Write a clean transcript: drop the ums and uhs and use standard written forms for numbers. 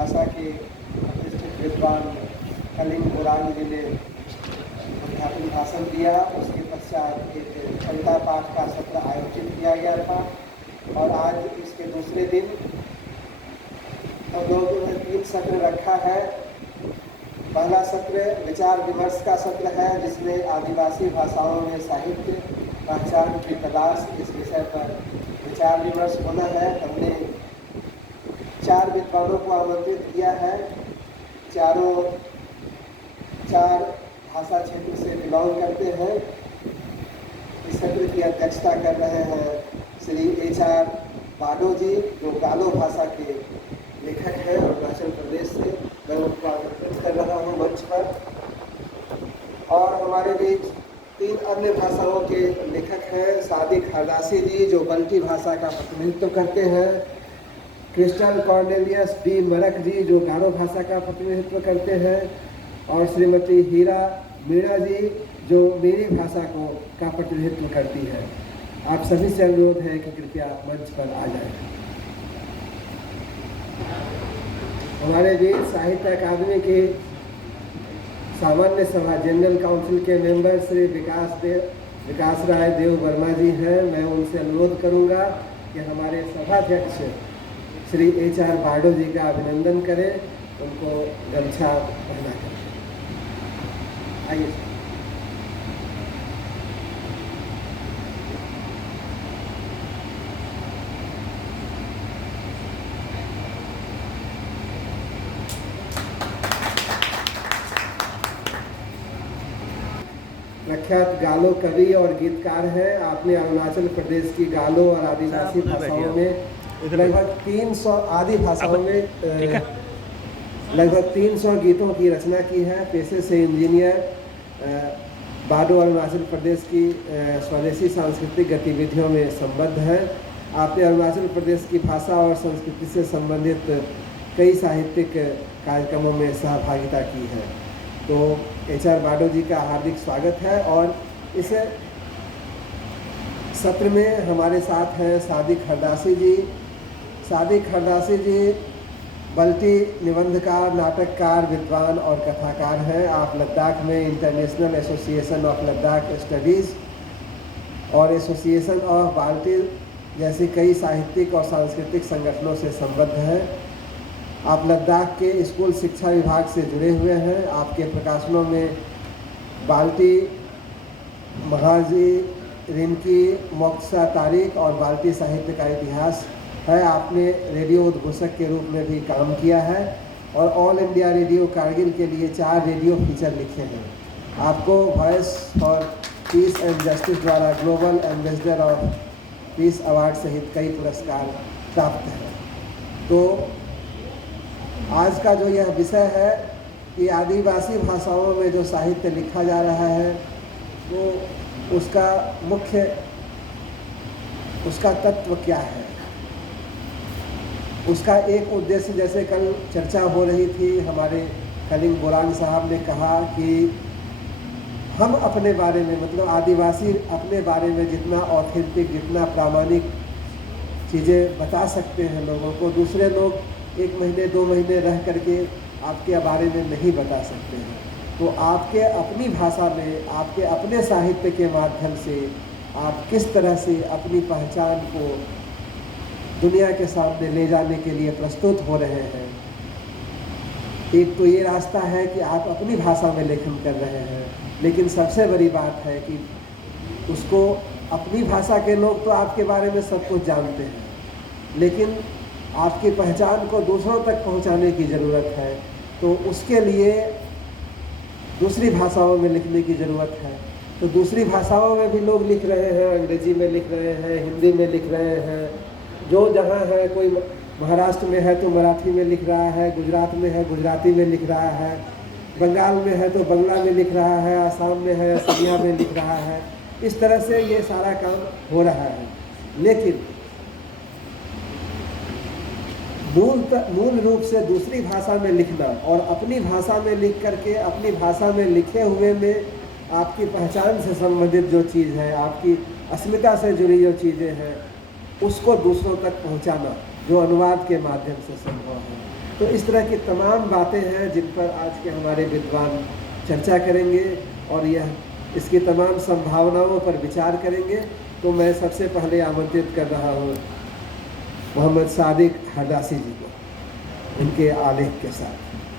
भाषा के प्रतिष्ठित विद्वान कलिंग बुरांग जी ने उद्घाटन भाषण दिया। उसके पश्चात एक कविता पाठ का सत्र आयोजित किया गया था और आज इसके दूसरे दिन हम लोगों ने 3 सत्र रखा है। पहला सत्र विचार विमर्श का सत्र है, जिसमें आदिवासी भाषाओं में साहित्य पहचान की तलाश इस विषय पर विचार विमर्श होना है। हमने 4 विद्वानों को आमंत्रित किया है। चारों 4 भाषा क्षेत्र से बिलोंग करते हैं। इस सत्र की अध्यक्षता कर रहे हैं श्री HR बाडो जी, जो गालो भाषा के लेखक हैं अरुणाचल प्रदेश से। मैं उनको आमंत्रित कर रहा हूँ मंच पर। और हमारे बीच 3 अन्य भाषाओं के लेखक हैं। सादिक हरदासी जी, जो बल्टी भाषा का प्रतिनिधित्व करते हैं। क्रिस्टल कॉर्नेलियस डी मरक जी, जो गारो भाषा का प्रतिनिधित्व करते हैं। और श्रीमती हीरा मीणा जी, जो मेरी भाषा का प्रतिनिधित्व करती है। आप सभी से अनुरोध है कि कृपया मंच पर आ जाएं। हमारे बीच साहित्य अकादमी के सामान्य सभा जनरल काउंसिल के मेंबर श्री विकास राय देव वर्मा जी हैं। मैं उनसे अनुरोध करूंगा कि हमारे सभाध्यक्ष श्री HR बाडो जी का अभिनंदन करें, उनको गमछा पहना करें। आइए। प्रख्यात गालो कवि और गीतकार हैं। आपने अरुणाचल प्रदेश की गालो और आदिवासी भाषाओं में लगभग 300 आदि भाषाओं में लगभग 300 गीतों की रचना की है। पेशे से इंजीनियर, बाडो अरुणाचल प्रदेश की स्वदेशी सांस्कृतिक गतिविधियों में संबद्ध है। आपने अरुणाचल प्रदेश की भाषा और संस्कृति से संबंधित कई साहित्यिक कार्यक्रमों में सहभागिता की है। तो HR बाडो जी का हार्दिक स्वागत है। और इस सत्र में हमारे साथ हैं सादिक हरदासी जी। सादिक हरदासी जी बल्टी निबंधकार, नाटककार, विद्वान और कथाकार हैं। आप लद्दाख में international association of Ladakh studies और एसोसिएशन ऑफ बाल्टी जैसे कई साहित्यिक और सांस्कृतिक संगठनों से संबद्ध हैं। आप लद्दाख के स्कूल शिक्षा विभाग से जुड़े हुए हैं। आपके प्रकाशनों में बाल्टी, महाजी, रिनकी, मोक्सा तारीख और बाल्टी साहित्य का इतिहास है। आपने रेडियो उद्घोषक के रूप में भी काम किया है और ऑल इंडिया रेडियो कारगिल के लिए 4 रेडियो फीचर लिखे हैं। आपको voice for peace and justice द्वारा global ambassador of peace award सहित कई पुरस्कार प्राप्त हैं। तो आज का जो यह विषय है कि आदिवासी भाषाओं में जो साहित्य लिखा जा रहा है, तो उसका तत्व क्या है। उसका एक उद्देश्य, जैसे कल चर्चा हो रही थी, हमारे कलिंग बुरांग साहब ने कहा कि हम अपने बारे में, मतलब आदिवासी अपने बारे में जितना ऑथेंटिक, जितना प्रामाणिक चीज़ें बता सकते हैं लोगों को, दूसरे लोग 1 महीने 2 महीने रह करके आपके बारे में नहीं बता सकते हैं। तो आपके अपनी भाषा में, आपके अपने साहित्य के माध्यम से आप किस तरह से अपनी पहचान को दुनिया के सामने ले जाने के लिए प्रस्तुत हो रहे हैं। एक तो ये रास्ता है कि आप अपनी भाषा में लेखन कर रहे हैं, लेकिन सबसे बड़ी बात है कि उसको अपनी भाषा के लोग तो आपके बारे में सब कुछ जानते हैं, लेकिन आपकी पहचान को दूसरों तक पहुंचाने की ज़रूरत है। तो उसके लिए दूसरी भाषाओं में लिखने की ज़रूरत है। तो दूसरी भाषाओं में भी लोग लिख रहे हैं, अंग्रेजी में लिख रहे हैं, हिंदी में लिख रहे हैं, जो जहाँ है, कोई महाराष्ट्र में है तो मराठी में लिख रहा है, गुजरात में है गुजराती में लिख रहा है, बंगाल में है तो बंगला में लिख रहा है, आसाम में है असमिया में लिख रहा है। इस तरह से ये सारा काम हो रहा है। लेकिन मूल रूप से दूसरी भाषा में लिखना और अपनी भाषा में लिख करके अपनी भाषा में लिखे हुए में आपकी पहचान से संबंधित जो चीज़ है, आपकी अस्मिता से जुड़ी जो चीज़ें हैं, उसको दूसरों तक पहुंचाना, जो अनुवाद के माध्यम से संभव है। तो इस तरह की तमाम बातें हैं जिन पर आज के हमारे विद्वान चर्चा करेंगे और यह इसकी तमाम संभावनाओं पर विचार करेंगे। तो मैं सबसे पहले आमंत्रित कर रहा हूँ मोहम्मद सादिक हरदासी जी को उनके आलेख के साथ।